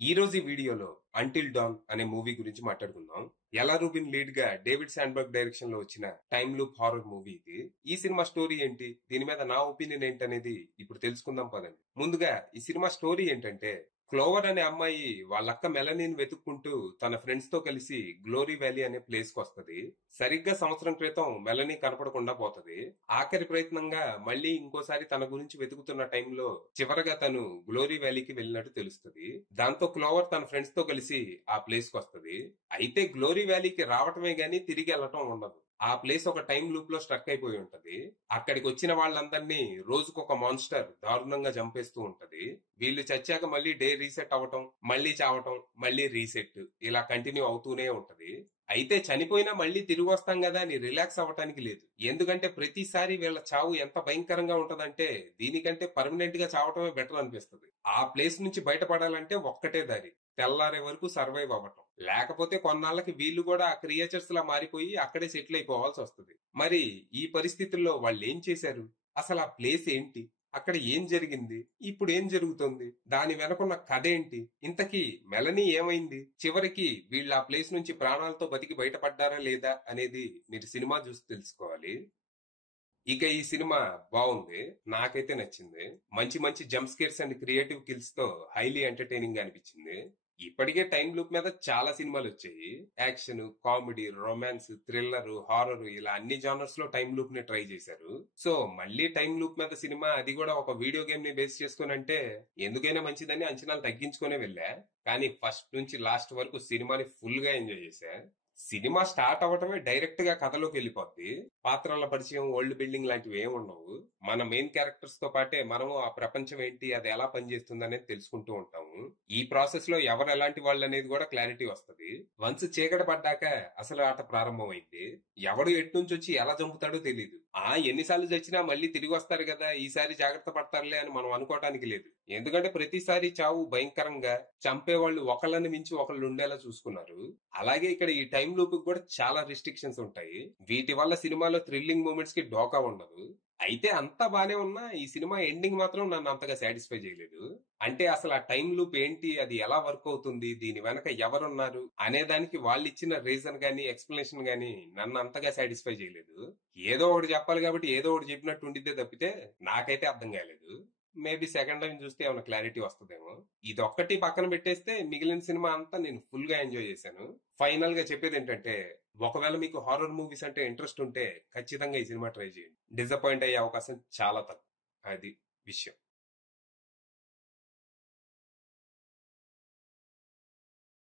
ఈ రోజు ఈ వీడియోలో అంటిల్ డాన్ అనే మూవీ గురించి మాట్లాడుకుందాం. ఎలా రూబిన్ లీడ్ గా డేవిడ్ శాండ్బర్గ్ డైరెక్షన్ లో వచ్చిన టైమ్ లూప్ హారర్ మూవీ ఇది. ఈ సినిమా స్టోరీ ఏంటి, దీని మీద నా ఒపీనియన్ ఏంటనేది ఇప్పుడు తెలుసుకుందాం పదండి. ముందుగా ఈ సినిమా స్టోరీ ఏంటంటే, క్లోవర్ అనే అమ్మాయి వాళ్ళక్క మెలనీని వెతుక్కుంటూ తన ఫ్రెండ్స్ తో కలిసి గ్లోరీ వ్యాలీ అనే ప్లేస్ కు వస్తది. సరిగ్గా సంవత్సరం క్రితం మెలనీ కనపడకుండా పోతది. ఆఖరి ప్రయత్నంగా మళ్ళీ ఇంకోసారి తన గురించి వెతుకుతున్న టైంలో చివరగా తను గ్లోరీ వ్యాలీకి వెళ్ళినట్టు తెలుస్తుంది. దాంతో క్లోవర్ తన ఫ్రెండ్స్ తో కలిసి ఆ ప్లేస్ కు వస్తది. అయితే గ్లోరీ వ్యాలీకి రావటమే గాని తిరిగి వెళ్ళటం ఉండదు. ఆ ప్లేస్ ఒక టైం లూప్ లో స్ట్రక్ అయిపోయి ఉంటది. అక్కడికి వచ్చిన వాళ్ళందరినీ రోజుకొక మాన్స్టర్ దారుణంగా చంపేస్తూ ఉంటది. వీళ్ళు చచ్చాక మళ్ళీ డే రీసెట్ అవ్వటం, మళ్ళీ చావటం, మళ్ళీ రీసెట్, ఇలా కంటిన్యూ అవుతూనే ఉంటది. అయితే చనిపోయినా మళ్ళీ తిరిగి వస్తాం కదా అని రిలాక్స్ అవ్వటానికి లేదు. ఎందుకంటే ప్రతిసారి వీళ్ళ చావు ఎంత భయంకరంగా ఉంటదంటే దీనికంటే పర్మనెంట్ గా చావటమే బెటర్ అనిపిస్తుంది. ఆ ప్లేస్ నుంచి బయటపడాలంటే ఒక్కటే దారి, తెల్లారే వరకు సర్వైవ్ అవ్వటం. లేకపోతే కొన్నాళ్ళకి వీళ్ళు కూడా ఆ క్రియేచర్స్ లా మారిపోయి అక్కడే సెటిల్ అయిపోవాల్సి వస్తుంది. మరి ఈ పరిస్థితుల్లో వాళ్ళు ఏం చేశారు, అసలు ఆ ప్లేస్ ఏంటి, అక్కడ ఏం జరిగింది, ఇప్పుడు ఏం జరుగుతుంది, దాని వెనకున్న కథ ఏంటి, ఇంతకీ మెలనీ ఏమైంది, చివరికి వీళ్ళు ఆ ప్లేస్ నుంచి ప్రాణాలతో బతికి బయటపడ్డారా లేదా అనేది మీరు సినిమా చూసి తెలుసుకోవాలి. ఇక ఈ సినిమా బాగుంది, నాకైతే నచ్చింది. మంచి మంచి jump scares and creative kills తో హైలీ ఎంటర్టైనింగ్ గా అనిపించింది. ఇప్పటికే టైం లూప్ మీద చాలా సినిమాలు వచ్చాయి. Action, comedy, romance, thriller, horror, ఇలా అన్ని జానర్స్ లో టైం లూప్ ని ట్రై చేశారు. సో మళ్ళీ టైం లూప్ మీద సినిమా, అది కూడా ఒక వీడియో గేమ్ ని బేస్ చేసుకుని అంటే ఎందుకైనా మంచిదని అంచనాలు తగ్గించుకునే వెళ్ళా. కానీ ఫస్ట్ నుంచి లాస్ట్ వరకు సినిమాని ఫుల్ గా ఎంజాయ్ చేశా. సినిమా స్టార్ట్ అవ్వటమే డైరెక్ట్ గా కథలోకి వెళ్ళిపోద్ది. పాత్రల పరిచయం, వరల్డ్ బిల్డింగ్ లాంటివి ఏమి ఉండవు. మన మెయిన్ క్యారెక్టర్స్ తో పాటే మనము ఆ ప్రపంచం ఏంటి, అది ఎలా పనిచేస్తుంది అనేది తెలుసుకుంటూ ఉంటాము. ఈ ప్రాసెస్ లో ఎవరు ఎలాంటి వాళ్ళు అనేది కూడా క్లారిటీ వస్తది. వన్స్ చీకటి పడ్డాక అసలు ఆట ప్రారంభమైంది. ఎవడు ఎటు నుంచి వచ్చి ఎలా చంపుతాడో తెలియదు. ఎన్నిసార్లు చచ్చినా మళ్ళీ తిరిగి వస్తారు కదా, ఈసారి జాగ్రత్త పడతారులే అని మనం అనుకోవటానికి లేదు. ఎందుకంటే ప్రతిసారి చావు భయంకరంగా, చంపేవాళ్ళు ఒకళ్ళని మించి ఒకళ్ళు ఉండేలా చూసుకున్నారు. అలాగే ఇక్కడ ఈ టైం లూప్ కూడా చాలా రిస్ట్రిక్షన్స్ ఉంటాయి. వీటి వల్ల సినిమాలో థ్రిల్లింగ్ మూమెంట్స్ కి డోకా ఉండదు. అయితే అంతా బానే ఉన్నా ఈ సినిమా ఎండింగ్ మాత్రం నన్ను అంతగా సాటిస్ఫై చేయలేదు. అంటే అసలు ఆ టైం లూప్ ఏంటి, అది ఎలా వర్క్ అవుతుంది, దీని వెనక ఎవరున్నారు అనే దానికి వాళ్ళు ఇచ్చిన రీజన్ గానీ ఎక్స్ప్లెనేషన్ గానీ నన్ను అంతగా సాటిస్ఫై చేయలేదు. ఏదో ఒకటి చెప్పాలి కాబట్టి ఏదో ఒకటి చెప్పినట్టు ఉండిద్దే తప్పితే నాకైతే అర్థం కాలేదు. మేబీ సెకండ్ టైం చూస్తే ఏమైనా క్లారిటీ వస్తుందేమో. ఇది ఒక్కటి పక్కన పెట్టేస్తే మిగిలిన సినిమా అంతా నేను ఫుల్ గా ఎంజాయ్ చేశాను. ఫైనల్ గా చెప్పేది ఏంటంటే, ఒకవేళ మీకు హారర్ మూవీస్ అంటే ఇంట్రెస్ట్ ఉంటే ఖచ్చితంగా ఈ సినిమా ట్రై చేయండి. డిసప్పాయింట్ అయ్యే అవకాశం చాలా తక్కువ. అది విషయం.